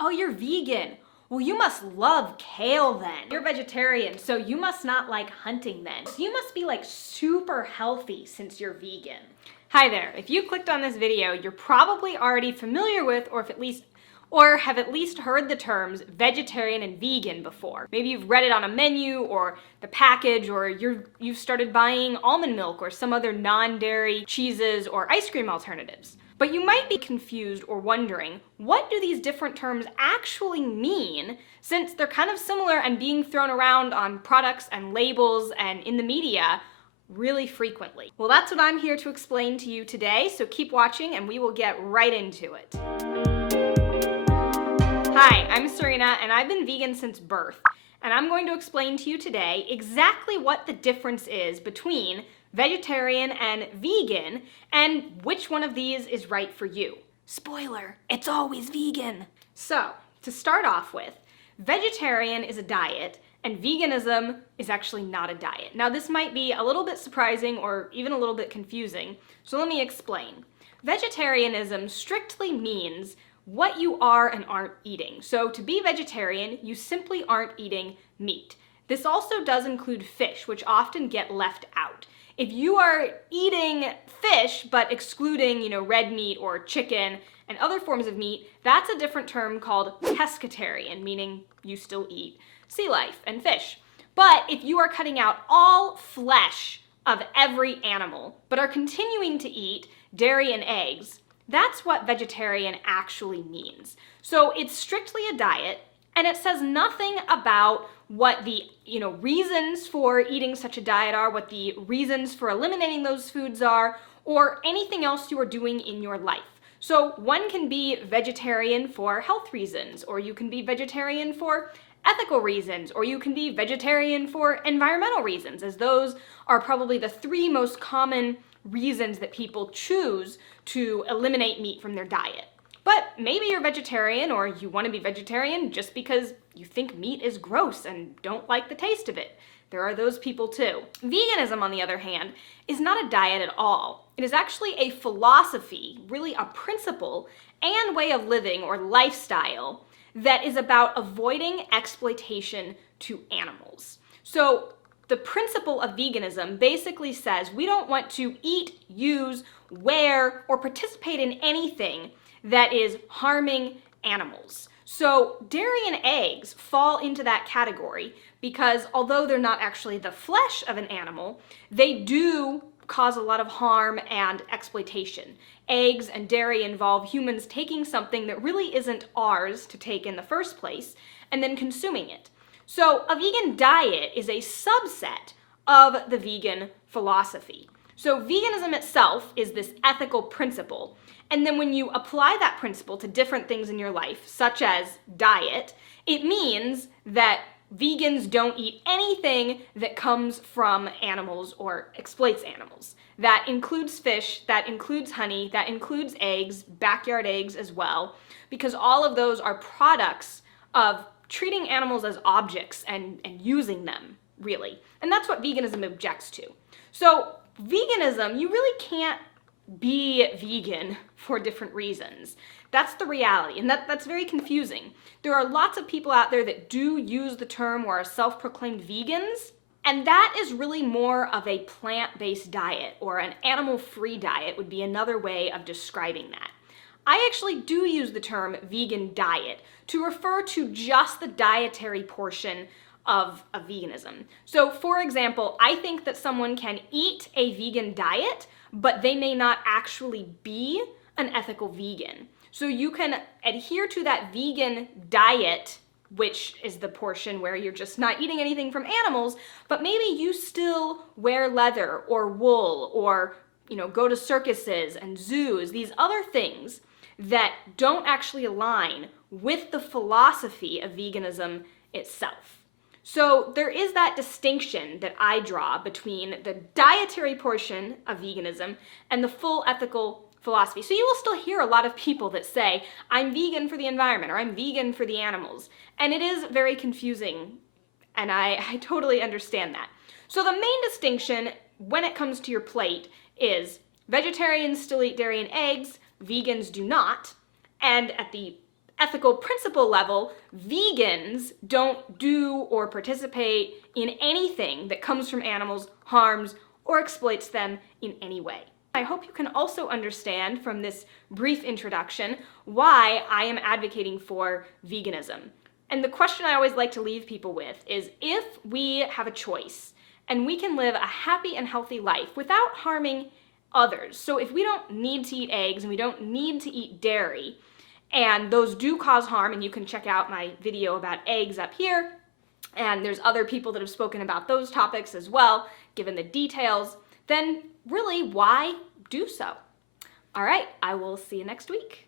Oh, you're vegan. Well, you must love kale then. You're vegetarian, so you must not like hunting then. So you must be like super healthy since you're vegan. Hi there. If you clicked on this video, you're probably already familiar with, or have at least heard the terms vegetarian and vegan before. Maybe you've read it on a menu or the package, or you've started buying almond milk or some other non-dairy cheeses or ice cream alternatives. But you might be confused or wondering, what do these different terms actually mean, since they're kind of similar and being thrown around on products and labels and in the media really frequently? Well, that's what I'm here to explain to you today, so keep watching and we will get right into it. Hi, I'm Serena and I've been vegan since birth, and I'm going to explain to you today exactly what the difference is between vegetarian and vegan, and which one of these is right for you. Spoiler, it's always vegan. So, to start off with, vegetarian is a diet, and veganism is actually not a diet. Now, this might be a little bit surprising or even a little bit confusing, so let me explain. Vegetarianism strictly means what you are and aren't eating. So to be vegetarian, you simply aren't eating meat. This also does include fish, which often get left out. If you are eating fish but excluding, red meat or chicken and other forms of meat, that's a different term called pescatarian, meaning you still eat sea life and fish. But if you are cutting out all flesh of every animal but are continuing to eat dairy and eggs, that's what vegetarian actually means. So it's strictly a diet, and it says nothing about what the reasons for eating such a diet are, what the reasons for eliminating those foods are, or anything else you are doing in your life. So one can be vegetarian for health reasons, or you can be vegetarian for ethical reasons, or you can be vegetarian for environmental reasons, as those are probably the three most common reasons that people choose to eliminate meat from their diet. But maybe you're vegetarian, or you want to be vegetarian just because you think meat is gross and don't like the taste of it. There are those people too. Veganism, on the other hand, is not a diet at all. It is actually a philosophy, really a principle and way of living or lifestyle that is about avoiding exploitation to animals. So the principle of veganism basically says we don't want to eat, use, wear, or participate in anything that is harming animals. So dairy and eggs fall into that category because although they're not actually the flesh of an animal, they do cause a lot of harm and exploitation. Eggs and dairy involve humans taking something that really isn't ours to take in the first place and then consuming it. So a vegan diet is a subset of the vegan philosophy. So veganism itself is this ethical principle, and then when you apply that principle to different things in your life, such as diet, it means that vegans don't eat anything that comes from animals or exploits animals. That includes fish, that includes honey, that includes eggs, backyard eggs as well, because all of those are products of treating animals as objects and using them, really. And that's what veganism objects to. So veganism, you really can't be vegan for different reasons. That's the reality, and that's very confusing. There are lots of people out there that do use the term or are self-proclaimed vegans, and that is really more of a plant-based diet, or an animal-free diet would be another way of describing that. I actually do use the term vegan diet to refer to just the dietary portion of veganism. So for example, I think that someone can eat a vegan diet, but they may not actually be an ethical vegan. So you can adhere to that vegan diet, which is the portion where you're just not eating anything from animals, but maybe you still wear leather or wool or go to circuses and zoos, these other things that don't actually align with the philosophy of veganism itself. So there is that distinction that I draw between the dietary portion of veganism and the full ethical philosophy. So you will still hear a lot of people that say, I'm vegan for the environment, or I'm vegan for the animals. And it is very confusing, and I totally understand that. So the main distinction when it comes to your plate is vegetarians still eat dairy and eggs, vegans do not, and at the ethical principle level, vegans don't do or participate in anything that comes from animals, harms, or exploits them in any way. I hope you can also understand from this brief introduction why I am advocating for veganism. And the question I always like to leave people with is, if we have a choice and we can live a happy and healthy life without harming others, so if we don't need to eat eggs and we don't need to eat dairy, and those do cause harm, and you can check out my video about eggs up here, and there's other people that have spoken about those topics as well, given the details, then really, why do so? All right, I will see you next week.